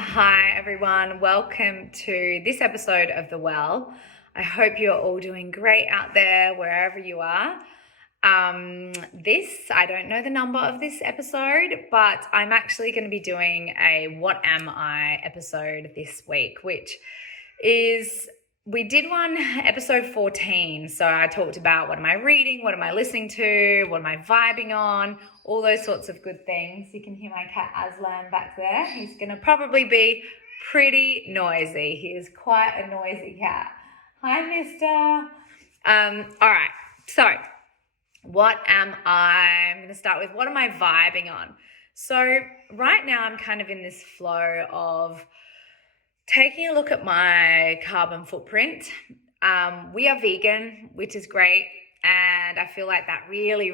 Hi everyone, welcome to this episode of The Well. I hope you're all doing great out there wherever you are. I don't know the number of this episode, but I'm actually going to be doing a What Am I episode this week, which is, we did one episode 14. So I talked about what am I reading, what am I listening to, what am I vibing on, all those sorts of good things. You can hear my cat Aslan back there. He's going to probably be pretty noisy. He is quite a noisy cat. Hi, mister. All right. So what am I? I'm going to start with what am I vibing on? So right now I'm kind of in this flow of taking a look at my carbon footprint. We are vegan, which is great. And I feel like that really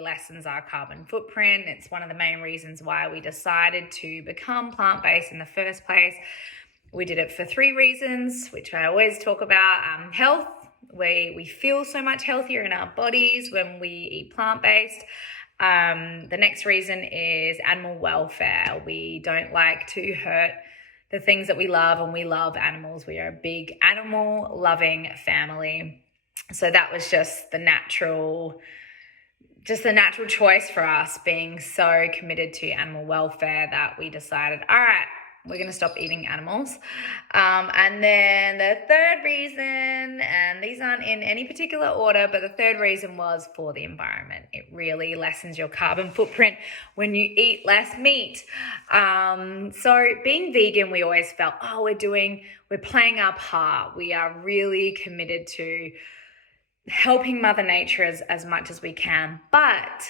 lessens our carbon footprint. It's one of the main reasons why we decided to become plant-based in the first place. We did it for 3 reasons, which I always talk about. Health, we feel so much healthier in our bodies when we eat plant-based. The next reason is animal welfare. We don't like to hurt the things that we love, and we love animals. We are a big animal loving family. So that was just the natural choice for us, being so committed to animal welfare, that we decided, all right, we're going to stop eating animals. And then the third reason, and these aren't in any particular order, but the third reason was for the environment. It really lessens your carbon footprint when you eat less meat. So being vegan, we always felt, we're playing our part. We are really committed to helping Mother Nature as much as we can. But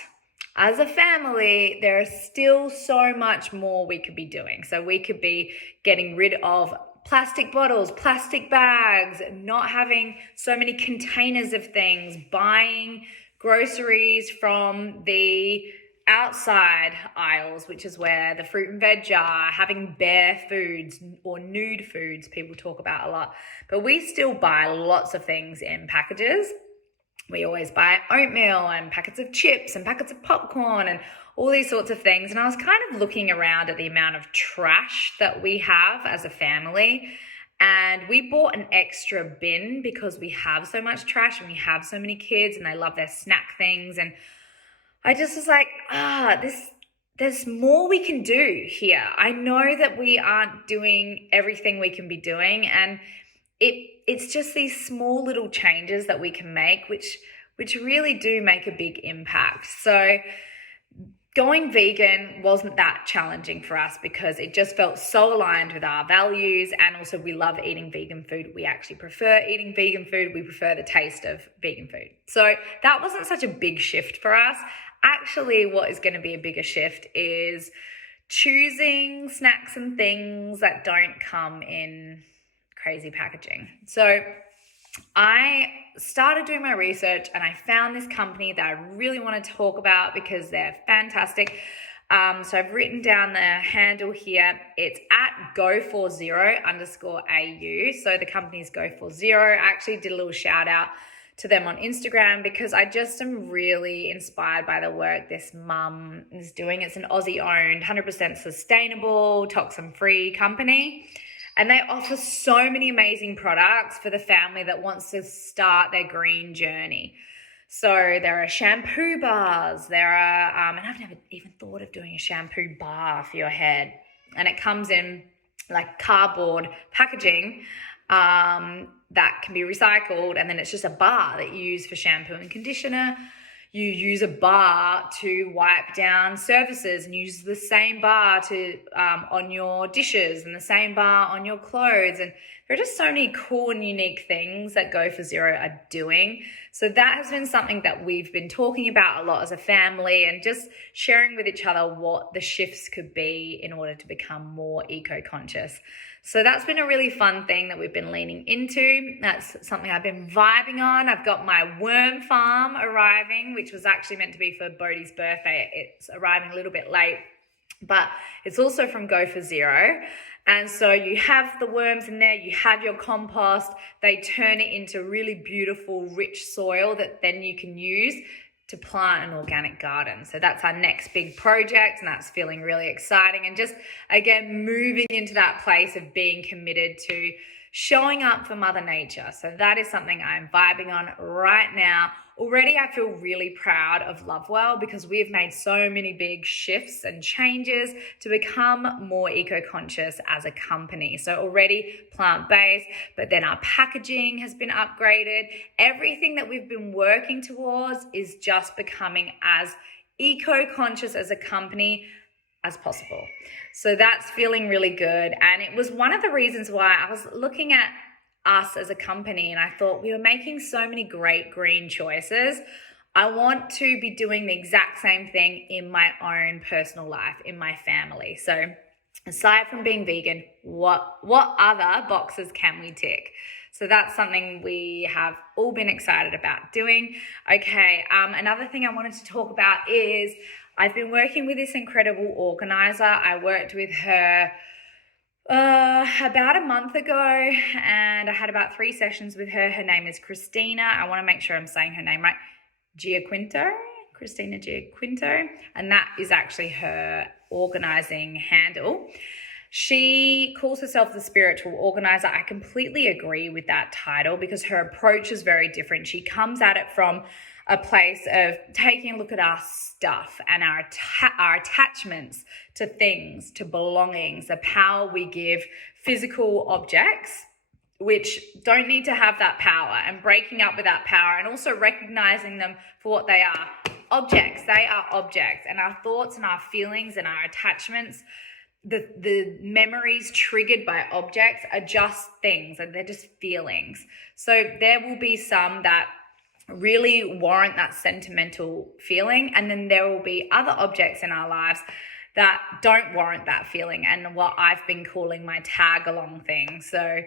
as a family, there is still so much more we could be doing. So we could be getting rid of plastic bottles, plastic bags, not having so many containers of things, buying groceries from the outside aisles, which is where the fruit and veg are, having bare foods or nude foods people talk about a lot. But we still buy lots of things in packages. We always buy oatmeal and packets of chips and packets of popcorn and all these sorts of things. And I was kind of looking around at the amount of trash that we have as a family. And we bought an extra bin because we have so much trash and we have so many kids and they love their snack things. And I just was like, there's more we can do here. I know that we aren't doing everything we can be doing, and it's just these small little changes that we can make, which really do make a big impact. So going vegan wasn't that challenging for us because it just felt so aligned with our values, and also we love eating vegan food. We actually prefer eating vegan food. We prefer the taste of vegan food. So that wasn't such a big shift for us. Actually, what is going to be a bigger shift is choosing snacks and things that don't come in crazy packaging. So I started doing my research and I found this company that I really want to talk about because they're fantastic. So I've written down the handle here. It's at go40_AU. So the company is Go40. I actually did a little shout out to them on Instagram because I just am really inspired by the work this mum is doing. It's an Aussie owned, 100% sustainable, toxin free company. And they offer so many amazing products for the family that wants to start their green journey. So there are shampoo bars, and I've never even thought of doing a shampoo bar for your head. And it comes in like cardboard packaging that can be recycled. And then it's just a bar that you use for shampoo and conditioner. You use a bar to wipe down surfaces, and use the same bar to on your dishes, and the same bar on your clothes. And there are just so many cool and unique things that Go40 are doing. So that has been something that we've been talking about a lot as a family, and just sharing with each other what the shifts could be in order to become more eco-conscious. So that's been a really fun thing that we've been leaning into. That's something I've been vibing on. I've got my worm farm arriving, which was actually meant to be for Bodhi's birthday. It's arriving a little bit late, but it's also from Go40. And so you have the worms in there, you have your compost, they turn it into really beautiful, rich soil that then you can use to plant an organic garden. So that's our next big project, and that's feeling really exciting. And just, again, moving into that place of being committed to showing up for Mother Nature. So that is something I'm vibing on right now. Already I feel really proud of Lovewell because we have made so many big shifts and changes to become more eco-conscious as a company. So already plant-based, but then our packaging has been upgraded. Everything that we've been working towards is just becoming as eco-conscious as a company as possible. So that's feeling really good. And it was one of the reasons why I was looking at us as a company and I thought we were making so many great green choices. I want to be doing the exact same thing in my own personal life, in my family. So aside from being vegan, what other boxes can we tick? So that's something we have all been excited about doing. Okay, another thing I wanted to talk about is I've been working with this incredible organizer. I worked with her about a month ago, and I had about 3 sessions with her. Her name is Christina. I want to make sure I'm saying her name right. Christina Giaquinto, and that is actually her organizing handle. She calls herself the spiritual organizer. I completely agree with that title because her approach is very different. She comes at it from a place of taking a look at our stuff and our attachments to things, to belongings, the power we give physical objects, which don't need to have that power, and breaking up with that power and also recognizing them for what they are. Objects, they are objects, and our thoughts and our feelings and our attachments, the memories triggered by objects are just things, and they're just feelings. So there will be some that really warrant that sentimental feeling, and then there will be other objects in our lives that don't warrant that feeling, and what I've been calling my tag along things. So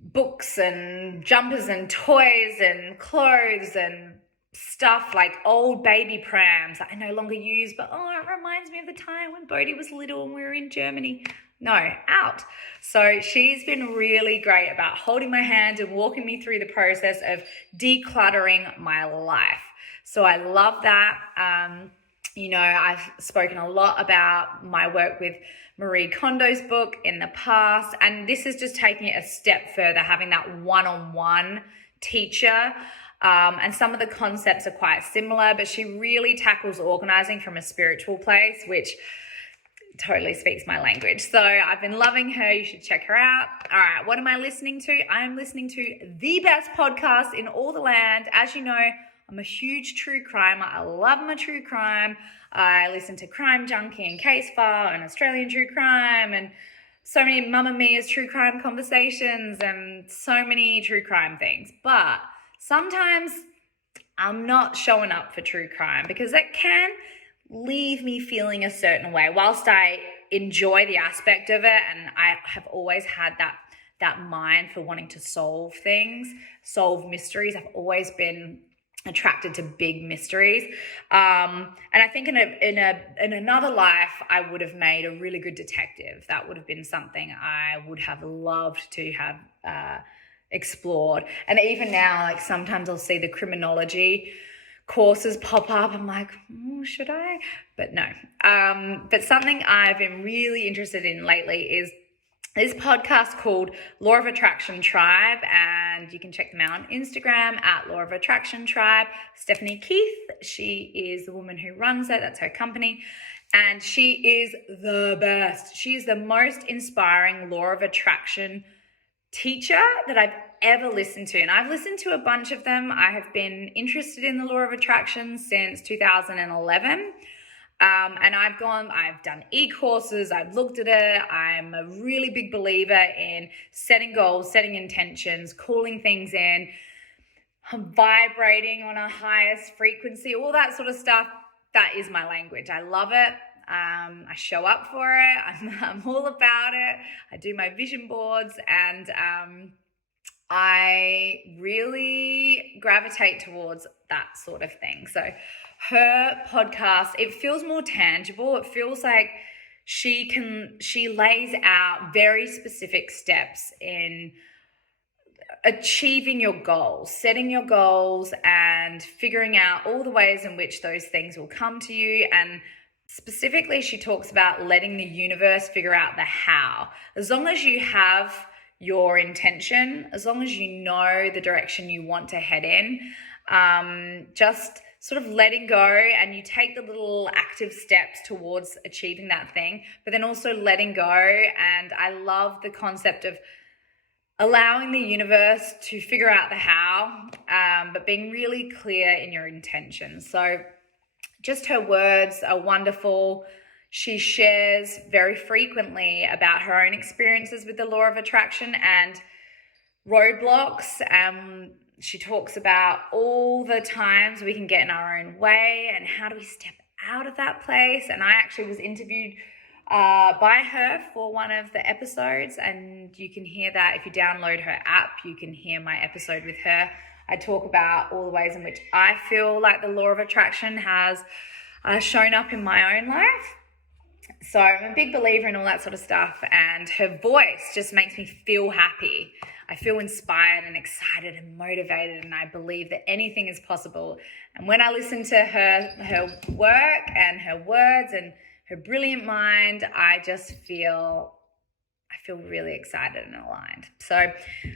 books and jumpers and toys and clothes and stuff like old baby prams that I no longer use, but it reminds me of the time when Bodhi was little and we were in Germany. No, out. So she's been really great about holding my hand and walking me through the process of decluttering my life. So I love that. I've spoken a lot about my work with Marie Kondo's book in the past, and this is just taking it a step further, having that one-on-one teacher. And some of the concepts are quite similar, but she really tackles organizing from a spiritual place, which totally speaks my language. So I've been loving her. You should check her out. All right, what am I listening to? I am listening to the best podcast in all the land. As you know, I'm a huge true crimer. I love my true crime. I listen to Crime Junkie and Case File and Australian True Crime and so many Mamma Mia's true crime conversations and so many true crime things. But sometimes I'm not showing up for true crime because it can leave me feeling a certain way. Whilst I enjoy the aspect of it, and I have always had that mind for wanting to solve things, solve mysteries. I've always been attracted to big mysteries. And I think in another life, I would have made a really good detective. That would have been something I would have loved to have explored. And even now, like sometimes I'll see the criminology courses pop up. I'm like, should I? But no. But something I've been really interested in lately is this podcast called Law of Attraction Tribe, and you can check them out on Instagram at Law of Attraction Tribe. Stephanie Keith, she is the woman who runs it. That's her company. And she is the best. She is the most inspiring Law of Attraction teacher that I've ever listened to. And I've listened to a bunch of them. I have been interested in the Law of Attraction since 2011. And I've done e-courses, I've looked at it. I'm a really big believer in setting goals, setting intentions, calling things in, vibrating on a highest frequency, all that sort of stuff. That is my language. I love it. I show up for it. I'm all about it. I do my vision boards, and I really gravitate towards that sort of thing. So her podcast, it feels more tangible. It feels like she lays out very specific steps in achieving your goals, setting your goals and figuring out all the ways in which those things will come to you. And specifically, she talks about letting the universe figure out the how. As long as you have your intention, as long as you know the direction you want to head in, just sort of letting go, and you take the little active steps towards achieving that thing, but then also letting go. And I love the concept of allowing the universe to figure out the how, but being really clear in your intentions. So just her words are wonderful. She shares very frequently about her own experiences with the law of attraction and roadblocks. She talks about all the times we can get in our own way and how do we step out of that place. And I actually was interviewed by her for one of the episodes, and you can hear that if you download her app. You can hear my episode with her. I talk about all the ways in which I feel like the law of attraction has shown up in my own life. So I'm a big believer in all that sort of stuff, and her voice just makes me feel happy. I feel inspired and excited and motivated, and I believe that anything is possible. And when I listen to her work and her words and her brilliant mind, I just feel really excited and aligned. So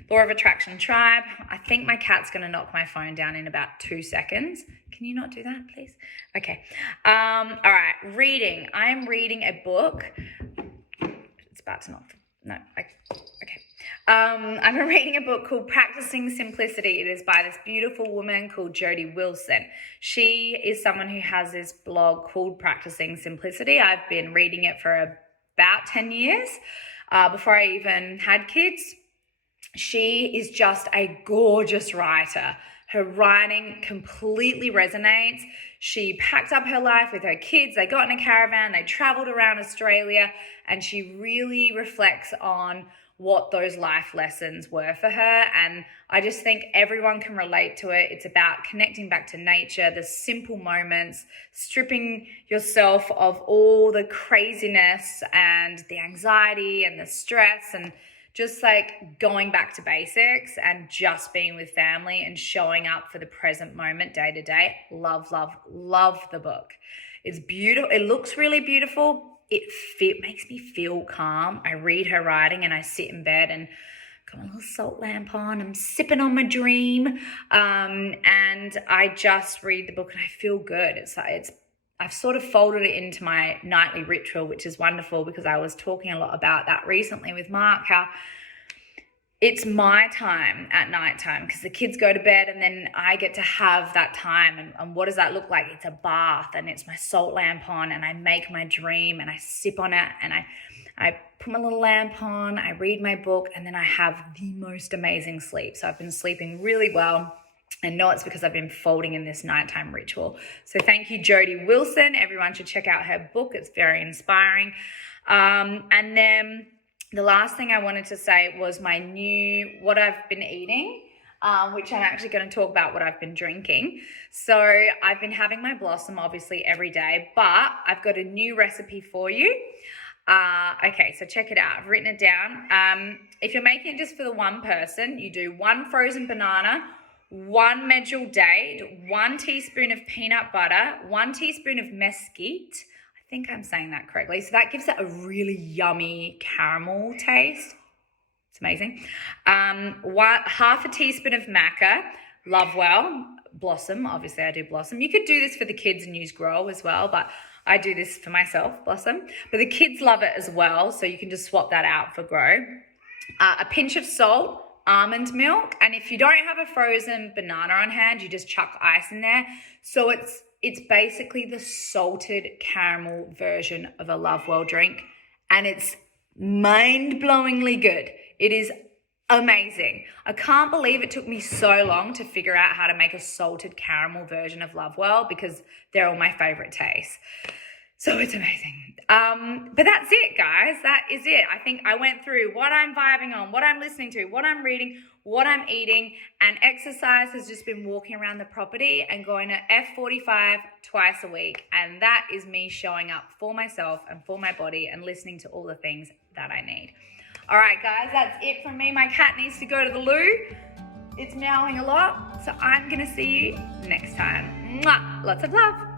Law of Attraction Tribe. I think my cat's going to knock my phone down in about 2 seconds. Can you not do that, please? Okay. All right. Reading. I'm reading a book. It's about to knock. No. Okay. I'm reading a book called Practicing Simplicity. It is by this beautiful woman called Jody Wilson. She is someone who has this blog called Practicing Simplicity. I've been reading it for about 10 years. Before I even had kids. She is just a gorgeous writer. Her writing completely resonates. She packed up her life with her kids. They got in a caravan. They traveled around Australia, and she really reflects on what those life lessons were for her. And I just think everyone can relate to it. It's about connecting back to nature, the simple moments, stripping yourself of all the craziness and the anxiety and the stress, and just like going back to basics and just being with family and showing up for the present moment day to day. Love, love, love the book. It's beautiful. It looks really beautiful. It makes me feel calm. I read her writing and I sit in bed and got a little salt lamp on. I'm sipping on my dream. And I just read the book and I feel good. I've sort of folded it into my nightly ritual, which is wonderful, because I was talking a lot about that recently with Mark, how it's my time at nighttime because the kids go to bed and then I get to have that time. And what does that look like? It's a bath and it's my salt lamp on and I make my dream and I sip on it and I put my little lamp on, I read my book, and then I have the most amazing sleep. So I've been sleeping really well. And no, it's because I've been folding in this nighttime ritual. So thank you, Jody Wilson. Everyone should check out her book. It's very inspiring. And then the last thing I wanted to say was what I've been eating, which I'm actually going to talk about what I've been drinking. So I've been having my Blossom obviously every day, but I've got a new recipe for you. Okay, so check it out. I've written it down. If you're making it just for the one person, you do 1 frozen banana, 1 medjool date, 1 teaspoon of peanut butter, 1 teaspoon of mesquite. I think I'm saying that correctly. So that gives it a really yummy caramel taste. It's amazing. Half a teaspoon of maca, Lovewell, Blossom. Obviously, I do Blossom. You could do this for the kids and use Grow as well, but I do this for myself, Blossom. But the kids love it as well, so you can just swap that out for Grow. A pinch of salt, almond milk, and if you don't have a frozen banana on hand, you just chuck ice in there. So it's basically the salted caramel version of a Lovewell drink, and it's mind-blowingly good. It is amazing. I can't believe it took me so long to figure out how to make a salted caramel version of Lovewell, because they're all my favorite tastes. So it's amazing. But that's it, guys. That is it. I think I went through what I'm vibing on, what I'm listening to, what I'm reading, what I'm eating, and exercise has just been walking around the property and going to F45 twice a week. And that is me showing up for myself and for my body and listening to all the things that I need. All right, guys, that's it from me. My cat needs to go to the loo. It's meowing a lot, so I'm gonna see you next time. Mwah! Lots of love.